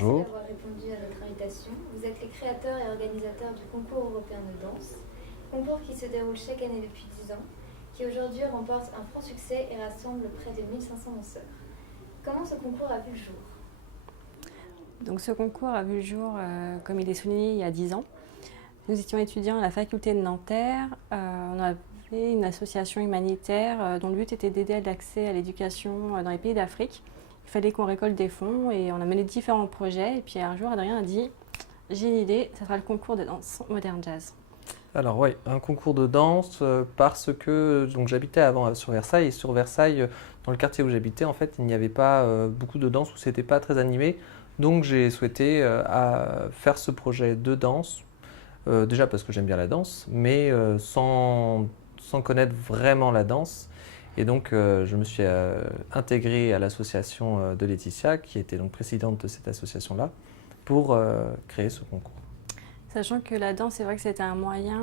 Bonjour. d'avoir répondu à notre invitation. Vous êtes les créateurs et organisateurs du concours européen de danse, concours qui se déroule chaque année depuis 10 ans, qui aujourd'hui remporte un franc succès et rassemble près de 1500 danseurs. Comment ce concours a vu le jour? Donc ce concours a vu le jour, comme il est souligné, il y a 10 ans. Nous étions étudiants à la faculté de Nanterre. On avait une association humanitaire dont le but était d'aider à l'accès à l'éducation dans les pays d'Afrique. Il fallait qu'on récolte des fonds et on a mené différents projets. Et puis un jour, Adrien a dit « J'ai une idée, ça sera le concours de danse moderne jazz ». Alors oui, un concours de danse parce que donc j'habitais avant sur Versailles et sur Versailles, dans le quartier où j'habitais, en fait, il n'y avait pas beaucoup de danse ou c'était pas très animé. Donc j'ai souhaité faire ce projet de danse, déjà parce que j'aime bien la danse, mais sans connaître vraiment la danse. Et donc je me suis intégré à l'association de Laetitia, qui était donc présidente de cette association-là, pour créer ce concours. Sachant que la danse, c'est vrai que c'était un moyen,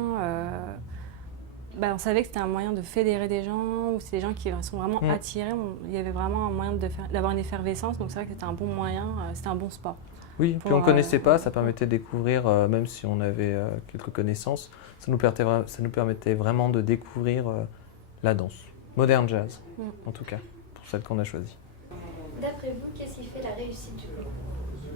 on savait que c'était un moyen de fédérer des gens, ou c'est des gens qui sont vraiment attirés. Il y avait vraiment un moyen d'avoir une effervescence, donc c'est vrai que c'était un bon moyen, c'était un bon sport. Oui, puis on ne connaissait pas, ça permettait de découvrir, même si on avait quelques connaissances, ça nous permettait vraiment de découvrir la danse, moderne jazz, en tout cas, pour celle qu'on a choisie. D'après vous, qu'est-ce qui fait la réussite du concours?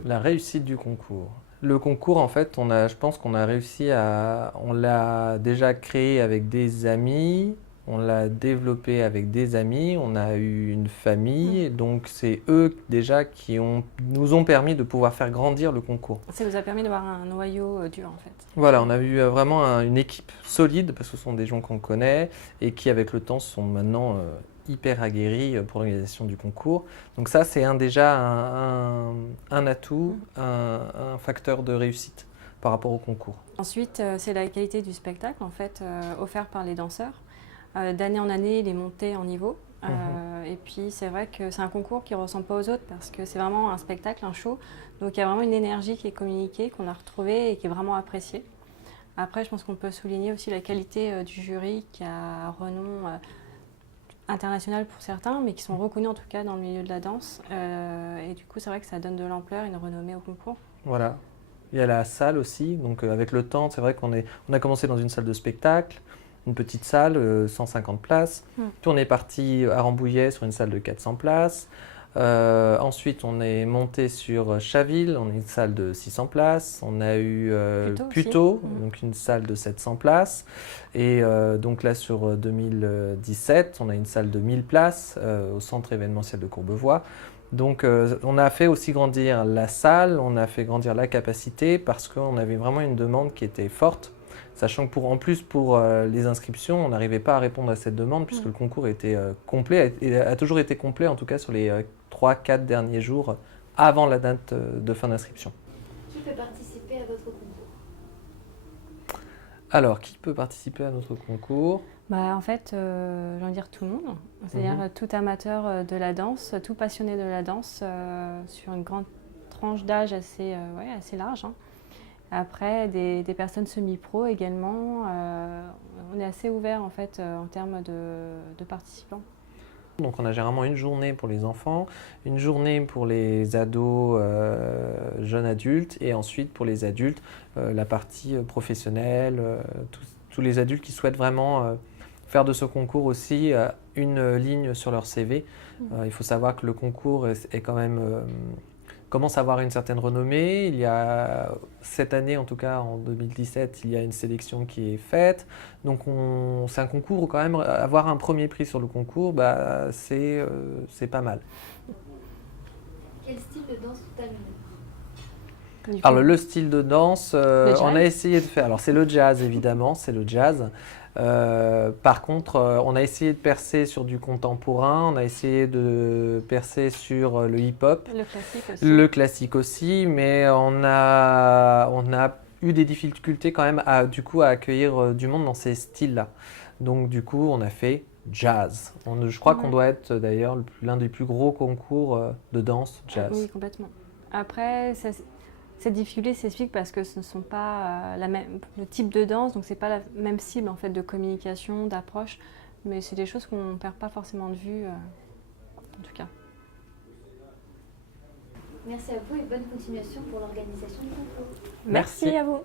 La réussite du concours. Le concours, en fait, je pense qu'on a réussi on l'a déjà créé avec des amis, on l'a développé avec des amis, on a eu une famille, donc c'est eux déjà qui nous ont permis de pouvoir faire grandir le concours. Ça nous a permis d'avoir un noyau dur, en fait. Voilà, on a eu vraiment une équipe solide, parce que ce sont des gens qu'on connaît et qui, avec le temps, sont maintenant hyper aguerris pour l'organisation du concours. Donc ça, c'est déjà un atout, un facteur de réussite par rapport au concours. Ensuite, c'est la qualité du spectacle, en fait, offert par les danseurs. D'année en année, il est monté en niveau. Et puis, c'est vrai que c'est un concours qui ne ressemble pas aux autres parce que c'est vraiment un spectacle, un show. Donc, il y a vraiment une énergie qui est communiquée, qu'on a retrouvée et qui est vraiment appréciée. Après, je pense qu'on peut souligner aussi la qualité du jury qui a un renom international pour certains, mais qui sont reconnus en tout cas dans le milieu de la danse. Et du coup, c'est vrai que ça donne de l'ampleur et une renommée au concours. Voilà. Il y a la salle aussi. Donc, avec le temps, c'est vrai qu'on a commencé dans une salle de spectacle, une petite salle, 150 places. Puis on est parti à Rambouillet sur une salle de 400 places. Ensuite, on est monté sur Chaville, on a une salle de 600 places. On a eu Puteaux, donc une salle de 700 places. Et donc là, sur 2017, on a une salle de 1000 places au centre événementiel de Courbevoie. Donc on a fait aussi grandir la salle, on a fait grandir la capacité parce qu'on avait vraiment une demande qui était forte. Sachant que en plus pour les inscriptions, on n'arrivait pas à répondre à cette demande puisque le concours était complet, et a toujours été complet en tout cas sur les 3-4 derniers jours avant la date de fin d'inscription. Qui peut participer à votre concours? Alors, qui peut participer à notre concours? En fait, j'ai envie de dire tout le monde, c'est-à-dire tout amateur de la danse, tout passionné de la danse sur une grande tranche d'âge assez large. Après, des personnes semi-pro également. On est assez ouvert en fait en termes de participants. Donc on a généralement une journée pour les enfants, une journée pour les ados, jeunes adultes, et ensuite pour les adultes, la partie professionnelle, tous les adultes qui souhaitent vraiment faire de ce concours aussi une ligne sur leur CV. Il faut savoir que le concours est quand même commence à avoir une certaine renommée. Il y a cette année, en tout cas en 2017, il y a une sélection qui est faite. Donc c'est un concours où quand même avoir un premier prix sur le concours, c'est pas mal. Quel style de danse vous amenez? Alors le style de danse, on a essayé de faire. Alors c'est le jazz évidemment, c'est le jazz. Par contre, on a essayé de percer sur du contemporain, on a essayé de percer sur le hip-hop, le classique aussi, mais on a eu des difficultés quand même à accueillir du monde dans ces styles-là. Donc du coup, on a fait jazz. Je crois qu'on doit être d'ailleurs l'un des plus gros concours de danse jazz. Oui, complètement. Après, cette difficulté s'explique parce que ce ne sont pas le type de danse, donc ce n'est pas la même cible en fait, de communication, d'approche, mais c'est des choses qu'on ne perd pas forcément de vue, en tout cas. Merci à vous et bonne continuation pour l'organisation du concours. Merci. Merci à vous.